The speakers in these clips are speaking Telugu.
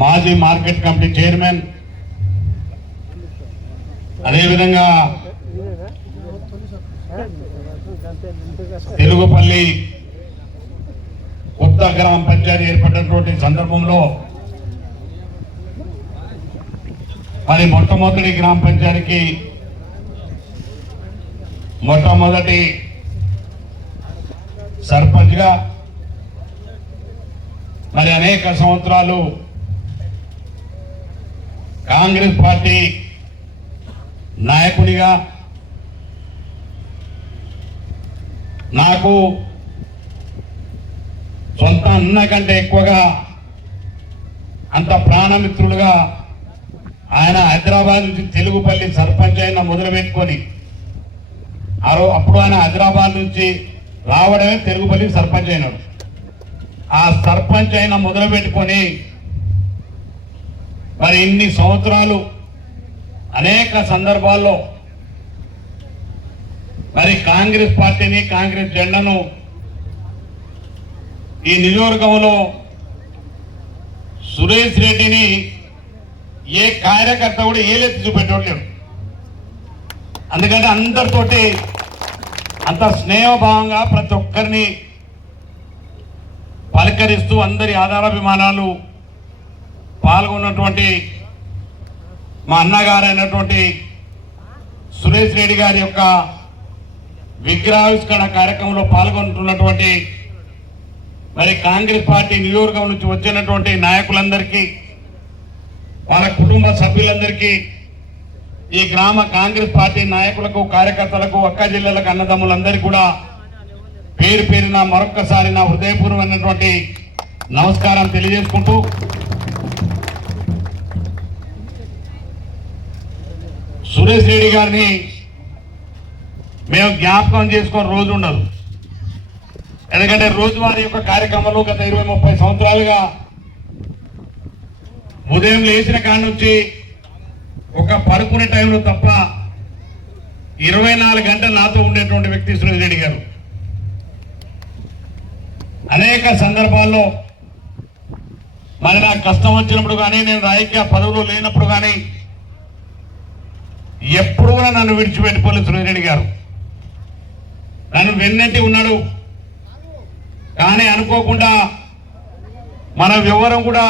మాజీ మార్కెట్ కమిటీ చైర్మన్, అదేవిధంగా తెలుగుపల్లి కొత్త గ్రామ పంచాయతీ ఏర్పడినటువంటి సందర్భంలో మరి మొట్టమొదటి గ్రామ పంచాయతీకి మొట్టమొదటి సర్పంచ్గా మరి అనేక సంవత్సరాలు కాంగ్రెస్ పార్టీ నాయకుడిగా నాకు సొంత అన్న కంటే ఎక్కువగా అంత ప్రాణమిత్రులుగా ఆయన హైదరాబాద్ నుంచి తెలుగుపల్లి సర్పంచ్ అయినా మొదలుపెట్టుకొని అప్పుడు ఆయన హైదరాబాద్ నుంచి రావడమే తెలుగుపల్లి సర్పంచ్ అయినాడు. ఆ సర్పంచ్ అయినా మొదలుపెట్టుకొని మరి ఇన్ని సంవత్సరాలు అనేక సందర్భాల్లో మరి కాంగ్రెస్ పార్టీని, కాంగ్రెస్ జెండాను ఈ నియోజకవర్గంలో సురేష్ రెడ్డిని ఏ కార్యకర్త కూడా ఏలెత్తి చూపెట్టలేడు. అందుకంటే అందరితోటి అంత స్నేహభావంగా ప్రతి ఒక్కరిని పలకరిస్తూ అందరి ఆధారాభిమానాలు పాల్గొన్నటువంటి మా అన్నగారైనటువంటి సురేష్ రెడ్డి గారి యొక్క విగ్రహావిష్కరణ కార్యక్రమంలో పాల్గొంటున్నటువంటి మరి కాంగ్రెస్ పార్టీ నియోజకవర్గం నుంచి వచ్చినటువంటి నాయకులందరికీ, వాళ్ళ కుటుంబ సభ్యులందరికీ, ఈ గ్రామ కాంగ్రెస్ పార్టీ నాయకులకు, కార్యకర్తలకు, అక్క జిల్లాలకు, అన్నదమ్ములందరికీ కూడా పేరు పేరున మరొక్కసారి నా హృదయపూర్వమైనటువంటి నమస్కారం తెలియజేసుకుంటూ సురేష్ రెడ్డి గారిని మేము జ్ఞాపకం చేసుకొని రోజు ఉండదు. ఎందుకంటే రోజువారీ యొక్క కార్యక్రమాలు గత 20-30 సంవత్సరాలుగా ఉదయం లేచిన కాడ నుంచి ఒక పడుకునే టైంలో తప్ప 24 గంటలు నాతో ఉండేటువంటి వ్యక్తి సురేష్ రెడ్డి గారు. అనేక సందర్భాల్లో మరి నాకు కష్టం వచ్చినప్పుడు కానీ, నేను రాజకీయ పదవులు లేనప్పుడు కానీ ఎప్పుడు కూడా నన్ను విడిచిపెట్టిపోలేదు సురేష్ రెడ్డి గారు. నన్ను వెన్నెట్టి ఉన్నాడు. కానీ అనుకోకుండా మనం ఎవరం కూడా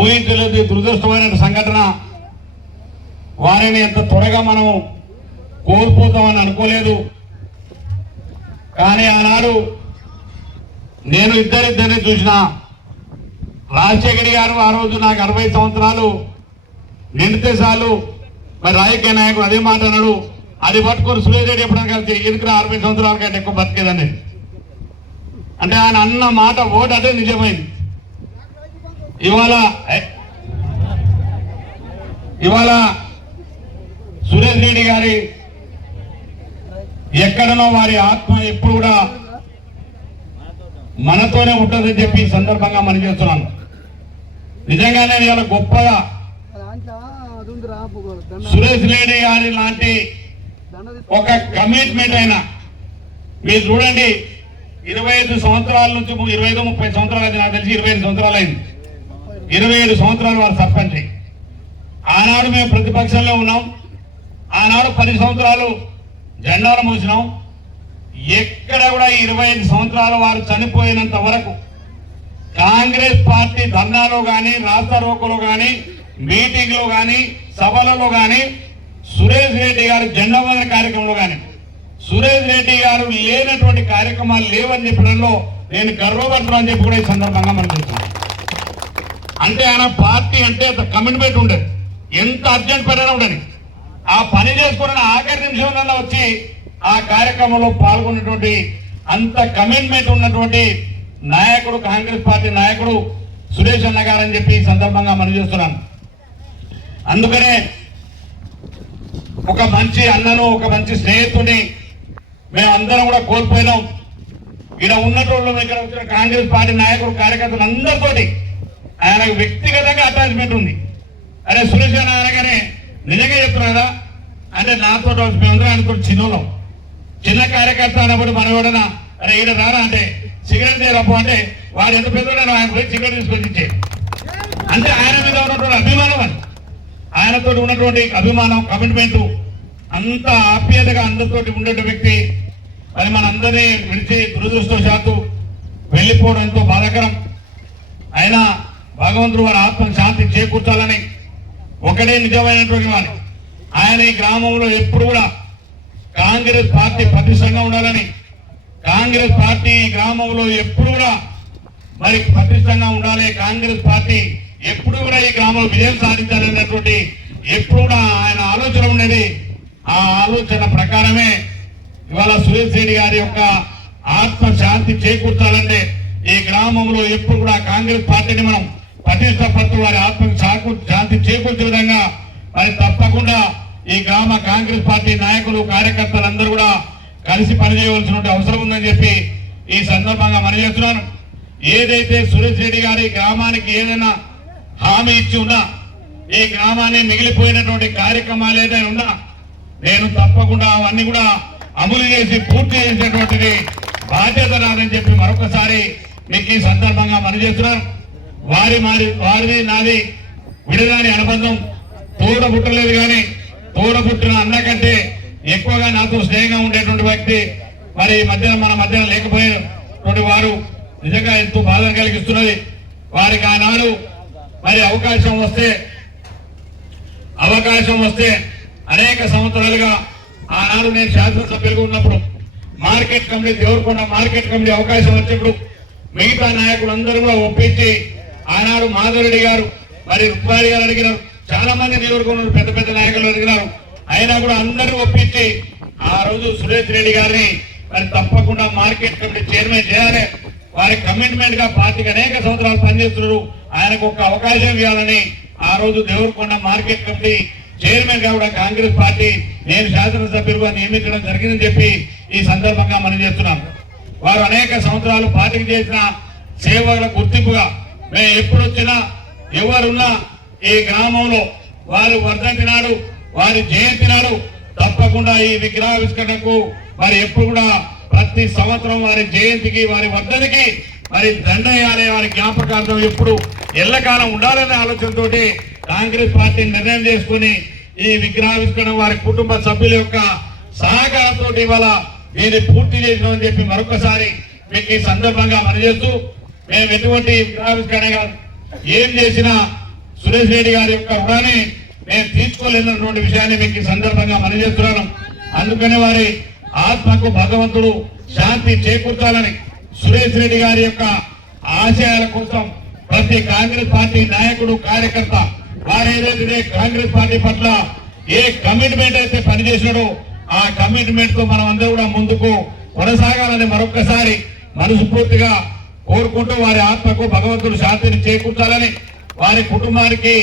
ఊహించలేదు దురదృష్టమైన సంఘటన. వారిని ఎంత త్వరగా మనం కోల్పోతామని అనుకోలేదు. కానీ ఆనాడు నేను ఇద్దరిద్దరిని చూసిన. రాజశేఖర్ గారు ఆ రోజు నాకు 60 సంవత్సరాలు నిండితే చాలు మరి రాజకీయ నాయకుడు అదే మాట అన్నాడు. అది పట్టుకొని సురేష్ రెడ్డి ఎప్పుడైనా కలిసి ఎందుకు 60 సంవత్సరాల కంటే ఎక్కువ బతికేదని. అంటే ఆయన అన్న మాట ఓటు అంటే నిజమైంది. ఇవాళ సురేష్ రెడ్డి గారి ఎక్కడనో వారి ఆత్మ ఎప్పుడు కూడా మనతోనే ఉంటుందని చెప్పి ఈ సందర్భంగా మనం చేస్తున్నాను. నిజంగానే ఇవాళ గొప్పగా సురేష్ రెడ్డి గారి లాంటి ఒక కమిట్మెంట్ అయినా మీరు చూడండి, 25 సంవత్సరాల నుంచి 25-30 సంవత్సరాలు అయితే నాకు తెలిసి 25 సంవత్సరాలు అయింది. 27 సంవత్సరాలు వారు సర్పంచ్. ఆనాడు మేము ప్రతిపక్షంలో ఉన్నాం. ఆనాడు 10 సంవత్సరాలు జెండాలు మోసినాం. ఎక్కడ కూడా 25 సంవత్సరాలు వారు చనిపోయినంత వరకు కాంగ్రెస్ పార్టీ ధర్నాలో కానీ, రాస్తా రోకోలో కానీ, మీటింగ్లో కానీ, సభలలో కానీ, సురేష్ రెడ్డి గారి జెండా వందన కార్యక్రమంలో కానీ సురేష్ రెడ్డి గారు లేనటువంటి కార్యక్రమాలు లేవని చెప్పడంలో నేను గర్వపడుతున్నాను చెప్పి కూడా ఈ సందర్భంగా మనం చెప్తున్నాను. అంటే ఆయన పార్టీ అంటే అంత కమిట్మెంట్ ఉండేది. ఎంత అర్జెంట్ పని ఉండని ఆ పని చేసుకున్న ఆఖరి నిమిషంలో వచ్చి ఆ కార్యక్రమంలో పాల్గొన్నటువంటి అంత కమిట్మెంట్ ఉన్నటువంటి నాయకుడు, కాంగ్రెస్ పార్టీ నాయకుడు సురేష్ అన్న గారు అని చెప్పి ఈ సందర్భంగా మనం చేస్తున్నాను. అందుకనే ఒక మంచి అన్నను, ఒక మంచి స్నేహితుడిని మేమందరం కూడా కోల్పోయినాం. ఇక్కడ ఉన్నటోళ్ళు, ఇక్కడ వచ్చిన కాంగ్రెస్ పార్టీ నాయకులు, కార్యకర్తలు అందరితోటి ఆయనకు వ్యక్తిగతంగా అటాచ్మెంట్ ఉంది. అరే సురేష్ అన్న అనగానే నిజంగా చెప్తున్నారా అంటే నాతో మేమందరం ఆయనతో చిన్నోళ్ళం. చిన్న కార్యకర్త అన్నప్పుడు మనం ఎవడన్నా అరే ఈడ రారా అంటే సిగరెట్ చేయరప్పు అంటే వాడు ఎంత పెద్దోడో ఆయన పోయి సిగరెట్ తీసుకొని ఇచ్చే అంటే ఆయన మీద ఉన్నటువంటి అభిమానం అని, ఆయనతో ఉన్నటువంటి అభిమానం, కమిట్మెంట్, అంత ఆప్యాయతగా అందరితోటి ఉండే వ్యక్తి మరి మనందరినీ విడిచి దురదృష్టవశాత్తు వెళ్ళిపోవడంతో బాధాకరం. అయినా భగవంతుడు వారి ఆత్మ శాంతి చేకూర్చాలని ఒకటే నిజమైనటువంటి వాడు. ఆయన ఈ గ్రామంలో ఎప్పుడు కూడా కాంగ్రెస్ పార్టీ పటిష్టంగా ఉండాలని, కాంగ్రెస్ పార్టీ ఈ గ్రామంలో ఎప్పుడు కూడా మరి పటిష్టంగా ఉండాలి, కాంగ్రెస్ పార్టీ ఎప్పుడు కూడా ఈ గ్రామంలో విజయం సాధించాలనేటువంటి ఎప్పుడు కూడా ఆయన ఆలోచన ఉండేది. ఆ ఆలోచన ప్రకారమే ఇవాళ సురేష్ రెడ్డి గారి యొక్క ఆత్మ శాంతి చేకూర్చాలంటే ఈ గ్రామంలో ఎప్పుడు కూడా కాంగ్రెస్ పార్టీని మనం పటిష్టపడుతూ వారి ఆత్మ శాంతి చేకూర్చే విధంగా మరి తప్పకుండా ఈ గ్రామ కాంగ్రెస్ పార్టీ నాయకులు, కార్యకర్తలందరూ కూడా కలిసి పనిచేయవలసిన అవసరం ఉందని చెప్పి ఈ సందర్భంగా మనం చేస్తున్నాను. ఏదైతే సురేష్ రెడ్డి గారి గ్రామానికి ఏదైనా హామీ ఇచ్చి ఉన్నా, ఈ గ్రామాన్ని మిగిలిపోయినటువంటి కార్యక్రమాలు ఏదైనా ఉన్నా నేను తప్పకుండా అవన్నీ కూడా అమలు చేసి పూర్తి చేసేటువంటిది బాధ్యత నాదని చెప్పి మరొకసారి మీకు ఈ సందర్భంగా మనం చేస్తున్నాను. వారిది నాది విడదాని అనుబంధం తోడబుట్టలేదు, కానీ తోడబుట్టిన అన్న కంటే ఎక్కువగా నాతో స్నేహంగా ఉండేటువంటి వ్యక్తి మరి మన మధ్యన లేకపోయినటువంటి వారు నిజంగా ఎంతో బాధ కలిగిస్తున్నది. వారికి ఆనాడు మరి అవకాశం వస్తే అనేక సంవత్సరాలుగా ఆనాడు నేను శాసనసభ్యులుగా ఉన్నప్పుడు market committee, Devarakonda market committee అవకాశం వచ్చినప్పుడు మిగతా నాయకులందరూ కూడా ఒప్పించి ఆనాడు మాధవరెడ్డి గారు మరి రుక్మారి గారు అడిగినారు, చాలా మంది దేవరకొండ పెద్ద పెద్ద నాయకులు అడిగినారు. అయినా కూడా అందరూ ఒప్పించి ఆ రోజు సురేష్ రెడ్డి గారిని మరి తప్పకుండా మార్కెట్ కమిటీ చైర్మన్ చేయాలి, వారి కమిట్మెంట్ గా పార్టీకి అనేక సంవత్సరాలు పనిచేస్తున్నారు, ఆయనకు ఒక అవకాశం ఇవ్వాలని ఆ రోజు దేవరకొండ మార్కెట్ కమిటీ చైర్మన్ గా కూడా కాంగ్రెస్ పార్టీ నేను శాసనసభ్యులుగా నియమించడం జరిగిందని చెప్పి ఈ సందర్భంగా మనం చేస్తున్నాం. వారు అనేక సంవత్సరాలు పార్టీకి చేసిన సేవల గుర్తింపుగా మేము ఎప్పుడు వచ్చినా ఎవరున్నా ఈ గ్రామంలో వారు వర్ధంతి నాడు, వారి జయంతి నాడు తప్పకుండా ఈ విగ్రహావిష్కరణకు మరి ఎప్పుడు కూడా ప్రతి సంవత్సరం వారి జయంతికి, వారి వర్ధనికి మరి దండయాలే, వారి జ్ఞాపకార్థం ఎప్పుడు ఎల్లకాలం ఉండాలనే ఆలోచనతోటి కాంగ్రెస్ పార్టీ నిర్ణయం చేసుకుని ఈ విగ్రహావిష్కరణ వారి కుటుంబ సభ్యుల యొక్క సహకారంతో ఇవాళ దీన్ని పూర్తి చేసినామని చెప్పి మరొకసారి మీకు ఈ సందర్భంగా మనజేస్తూ, మేము ఎటువంటి విగ్రహావిష్కరణ ఏం చేసినా సురేష్ రెడ్డి గారి యొక్క రుణాన్ని మేము తీర్చుకోలేనటువంటి విషయాన్ని మీకు ఈ సందర్భంగా మనజేస్తున్నాను. అందుకని వారి ఆత్మకు భగవంతుడు శాంతి చేకూర్చాలని సురేష్ రెడ్డి గారి యొక్క ఆశయాల కోసం ప్రతి కాంగ్రెస్ పార్టీ నాయకుడు, కార్యకర్త వారు ఏదైతే కాంగ్రెస్ పార్టీ పట్ల ఏ కమిట్మెంట్ అయితే పనిచేసాడో ఆ కమిట్మెంట్ తో మనం అందరూ కూడా ముందుకు కొనసాగాలని మరొక్కసారి మనస్ఫూర్తిగా కోరుకుంటూ వారి ఆత్మకు భగవంతుడు శాంతిని చేకూర్చాలని, వారి కుటుంబానికి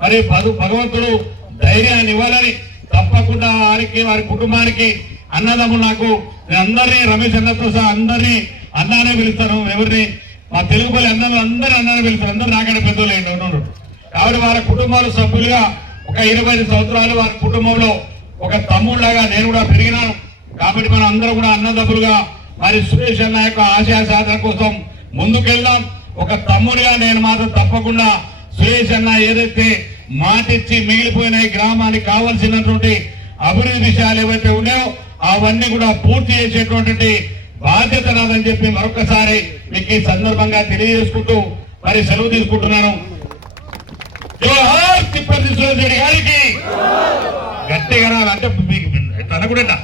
మరి భగవంతుడు ధైర్యాన్ని ఇవ్వాలని, తప్పకుండా వారి కుటుంబానికి అన్నదమ్ములు, నాకు అందరినీ రమేష్ అన్నతో సహా అందరినీ అన్నానే పిలుస్తాను, ఎవరిని మా తెలుగుపల్లి అందరూ అన్నానే పిలుస్తారు, అందరూ నాకంటే పెద్దోళ్ళు ఉన్నారు. కాబట్టి వారి కుటుంబాల సభ్యులుగా ఒక 25 సంవత్సరాలు వారి కుటుంబంలో ఒక తమ్ముళ్లాగా నేను కూడా పెరిగినాను. కాబట్టి మనం అందరూ కూడా అన్నదమ్ములుగా మరి సురేష్ అన్న యొక్క ఆశయ సాధన కోసం ముందుకెళ్దాం. ఒక తమ్ముడిగా నేను మాత్రం తప్పకుండా సురేష్ అన్న ఏదైతే మాటిచ్చి మిగిలిపోయిన ఈ గ్రామానికి కావాల్సినటువంటి అభివృద్ధి విషయాలు ఏవైతే ఉన్నాయో అవన్నీ కూడా పూర్తి చేసేటువంటి బాధ్యత నాదని చెప్పి మరొకసారి మీకు ఈ సందర్భంగా తెలియజేసుకుంటూ మరి సెలవు తీసుకుంటున్నాను. జోహార్ తిప్పర్తి సురేష్ రెడ్డి గారికి గట్టిగా అంటే మీకు అనుకుంటా